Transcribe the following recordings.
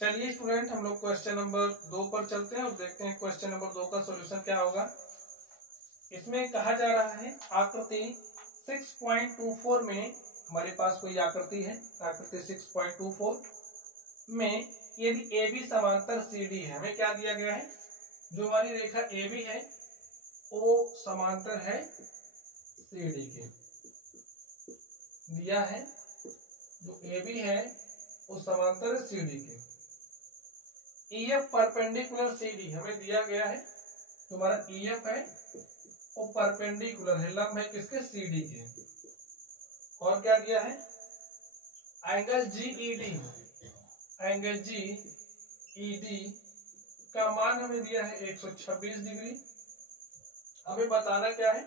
चलिए स्टूडेंट, हम लोग क्वेश्चन नंबर 2 पर चलते हैं और देखते हैं क्वेश्चन नंबर 2 का सॉल्यूशन क्या होगा। इसमें कहा जा रहा है आकृति 6.24 में हमारे पास कोई आकृति है। आकृति 6.24 में यदि ए बी समांतर सी डी है, हमें क्या दिया गया है, जो हमारी रेखा ए बी है वो समांतर है सी डी के, दिया है जो ए बी है वो समांतर है सी डी के। EF परपेंडिकुलर CD हमें दिया गया है, तो हमारा EF है वो परपेंडिकुलर है, लंब है किसके, CD के। और क्या दिया है, एंगल GED, एंगल GED का मान हमें दिया है 126 डिग्री। हमें बताना क्या है,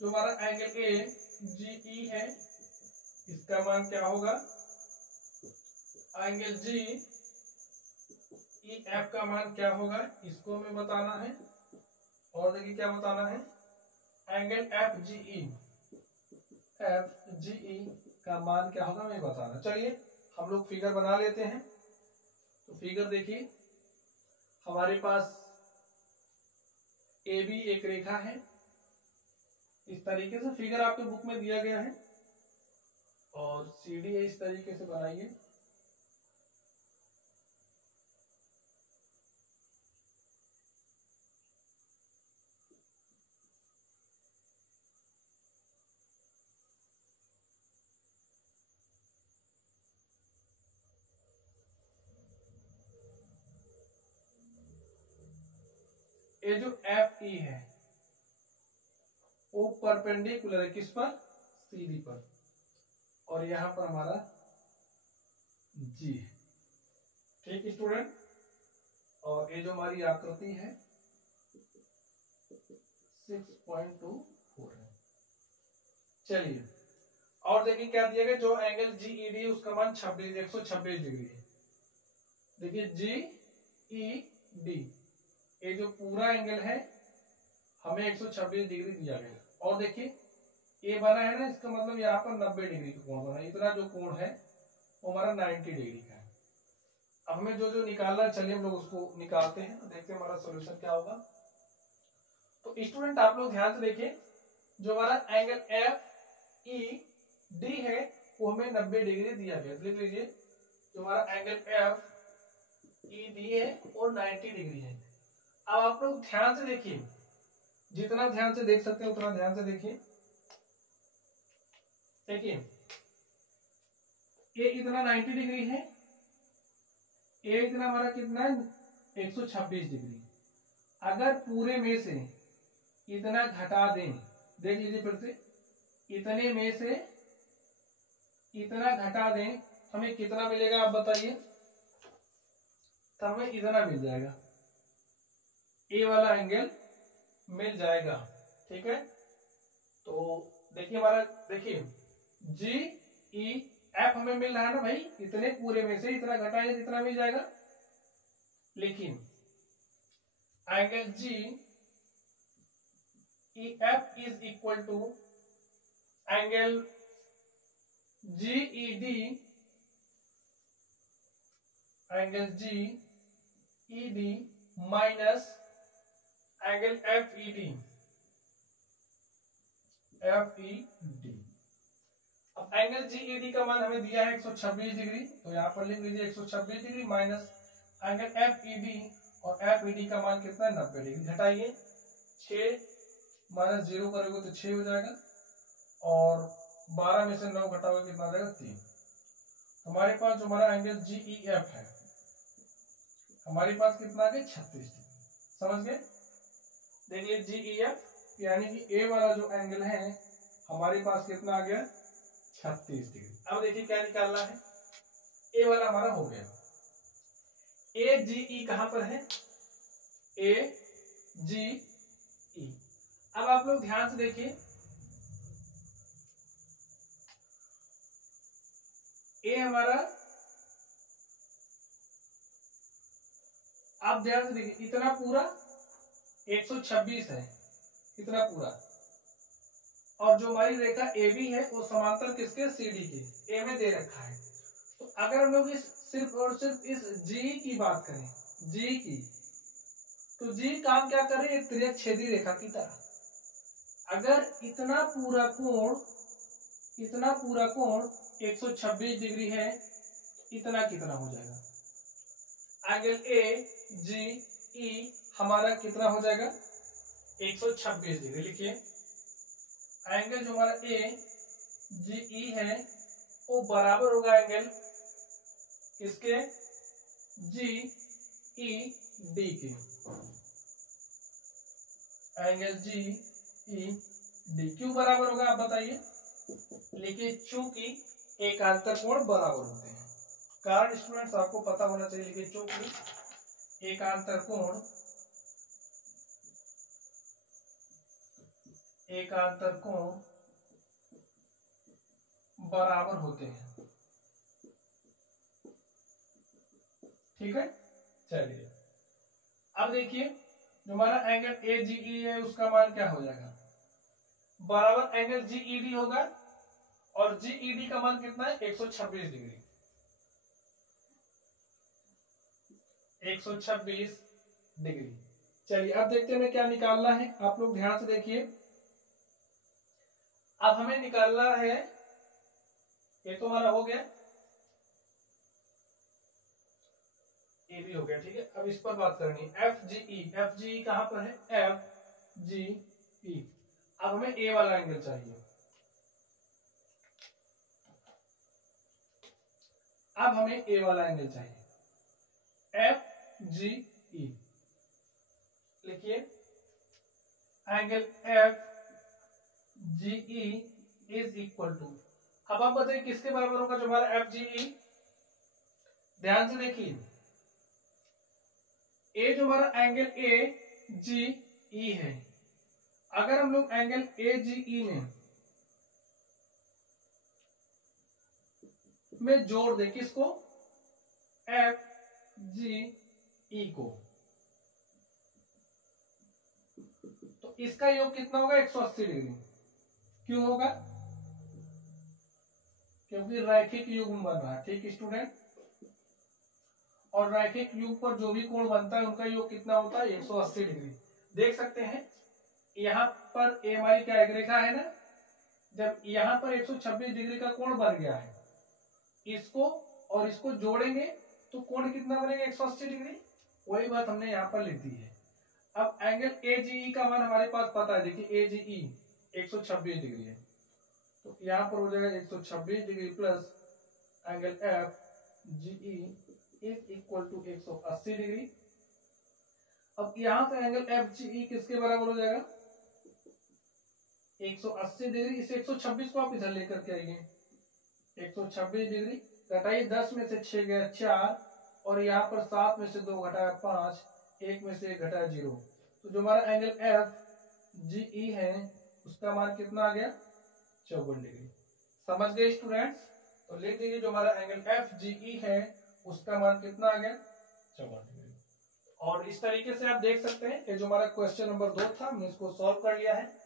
जो हमारा एंगल AGE है इसका मान क्या होगा, एंगल GEF का मान क्या होगा, इसको हमें बताना है। और देखिए क्या बताना है, एंगल FGE का मान क्या होगा हमें बताना। चलिए हम लोग फिगर बना लेते हैं। तो फिगर देखिए, हमारे पास AB एक रेखा है, इस तरीके से फिगर आपके बुक में दिया गया है, और CD है, इस तरीके से बनाइए। ये जो FE है वो परपेंडिकुलर है किस पर, CD पर, और यहां पर हमारा G है। ठीक स्टूडेंट, और ये जो हमारी आकृति है 6.24 है। चलिए और देखिए क्या दिया गया, जो एंगल GED उसका मान 126 डिग्री है। देखिए GED ये जो पूरा एंगल है हमें 126 डिग्री दिया गया। और देखिए ये बना है ना, इसका मतलब यहाँ पर 90 डिग्री का कोण बना, इतना जो कोण है वो हमारा 90 डिग्री का है। अब हमें जो जो निकालना है, चलिए हम लोग उसको निकालते हैं, देखते हैं हमारा सॉल्यूशन क्या होगा। तो स्टूडेंट आप लोग ध्यान से देखिए, जो हमारा एंगल FED है वो हमें 90 डिग्री दिया गया। लिख लीजिए, जो हमारा एंगल FED है वो 90 डिग्री है। अब आप लोग ध्यान से देखिए, जितना ध्यान से देख सकते हैं उतना ध्यान से देखिए। देखिए ये इतना 90 डिग्री है, ये इतना हमारा कितना है 126 डिग्री। अगर पूरे में से इतना घटा दें, देख लीजिए फिर से, इतने में से इतना घटा दें, हमें कितना मिलेगा आप बताइए। तो हमें इतना मिल जाएगा, ए वाला एंगल मिल जाएगा। ठीक है, तो देखिए हमारा, देखिए GEF हमें मिल रहा है ना भाई, इतने पूरे में से इतना घटाएंगे जितना मिल जाएगा। लेकिन angle GEF is equal to angle GED, angle GED minus angle FED। अब एंगल GED का मान हमें दिया है 126 डिग्री, तो यहाँ पर लिख लीजिए 126 डिग्री माइनस एंगल FED, और FED का मान कितना है 90 डिग्री। घटाइए, 6 माइनस 0 करोगे तो 6 हो जाएगा, और 12 में से 9 घटाओगे कितना आ जाएगा 3। हमारे पास जो हमारा एंगल GEF है हमारे पास कितना आ गया 36 डिग्री। समझ गए, देखिए GEF यानी कि ए वाला जो एंगल है हमारे पास कितना आ गया 36 डिग्री। अब देखिए क्या निकालना है, ए वाला हमारा हो गया। AGE कहां पर है, AGE। अब आप लोग ध्यान से देखिए, ए हमारा, आप ध्यान से देखिए, इतना पूरा 126 है, इतना पूरा, और जो हमारी रेखा AB है वो समांतर किसके, CD के, ए में दे रखा है। तो अगर हम लोग इस सिर्फ और सिर्फ इस जी की बात करें, जी की, तो जी काम क्या करे, एक तिर्यक-छेदी रेखा की तरह। अगर इतना पूरा कोण 126 डिग्री है, इतना कितना हो जाएगा, एंगल ए जी ई हमारा कितना हो जाएगा 126 डिग्री। लिखिए एंगल जो हमारा ए जी ई है वो बराबर होगा एंगल किसके, जी ई डी के, एंगल जी ई डी क्यों बराबर होगा आप बताइए। लिखिए चूंकि एकांतर कोण बराबर होते हैं, कारण स्टूडेंट्स आपको पता होना चाहिए। लिखिए चूंकि एकांतर कोण बराबर होते हैं, ठीक है। चलिए अब देखिए जो हमारा एंगल ए जी ई है उसका मान क्या हो जाएगा, बराबर एंगल जी ई डी होगा, और जी ई डी का मान कितना है 126 डिग्री, 126 डिग्री। चलिए अब देखते हैं हमें क्या निकालना है, आप लोग ध्यान से देखिए। अब हमें निकालना है, ये तो हमारा हो गया, ये भी हो गया, ठीक है। अब इस पर बात करनी है, एफ जी ई कहां पर है, एफ जी ई। अब हमें ए वाला एंगल चाहिए, अब हमें ए वाला एंगल चाहिए, एफ जी ई। लिखिए angle F G E is equal to, अब आप बताइए किसके बराबर होगा जो हमारा एफ जी ई, ध्यान से देखिए, ए जो हमारा एंगल ए जी ई है, अगर हम लोग एंगल ए जी ई में जोड़ दे किसको, एफ जी ई को, तो इसका योग कितना होगा 180 डिग्री। क्यों होगा, क्योंकि रैखिक युग्म बन रहा है, ठीक स्टूडेंट, और रैखिक युग्म पर जो भी कोण बनता है उनका योग कितना होता है 180 डिग्री। देख सकते हैं यहाँ पर ए हमारी क्या एक रेखा है ना, जब यहाँ पर 126 डिग्री का कोण बन गया है, इसको और इसको जोड़ेंगे तो कोण कितना बनेगा 180 डिग्री, वही बात हमने यहाँ पर लिख दी है। अब एंगल ए जी ई का मान हमारे पास पता है, देखिए ए जी ई 126 डिग्री है, तो यहाँ पर हो जाएगा 126 degree plus angle F G E is equal to 180 degree. अब यहाँ से एंगल एफ जी ई किसके बराबर हो जाएगा 180 डिग्री, इस 126 को आप इधर लेकर के आइए, 126 डिग्री घटाइए, 10 में से 6 गया 4, और यहाँ पर 7 में से 2 घटाया 5, 1 में से 1 घटाया 0, तो जो हमारा एंगल एफ जी ई है उसका मान कितना आ गया 54 डिग्री। समझ गए स्टूडेंट्स, तो लिख दीजिए जो हमारा एंगल एफ जी ई है उसका मान कितना आ गया 54 डिग्री। और इस तरीके से आप देख सकते हैं, ये जो हमारा क्वेश्चन नंबर 2 था हमने इसको सॉल्व कर लिया है।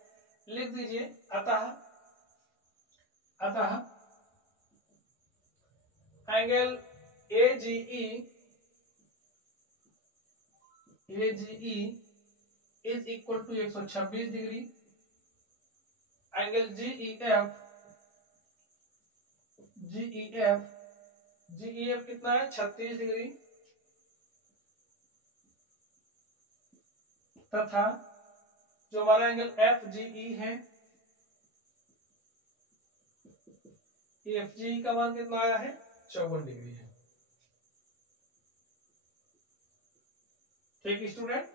लिख दीजिए अतः angle A G E is equal to 126 degree, angle G E F कितना है 36 डिग्री, तथा जो हमारा एंगल एफ जी ई है, एफ जी ई का मान कितना आया है 54 डिग्री है। ठीक स्टूडेंट,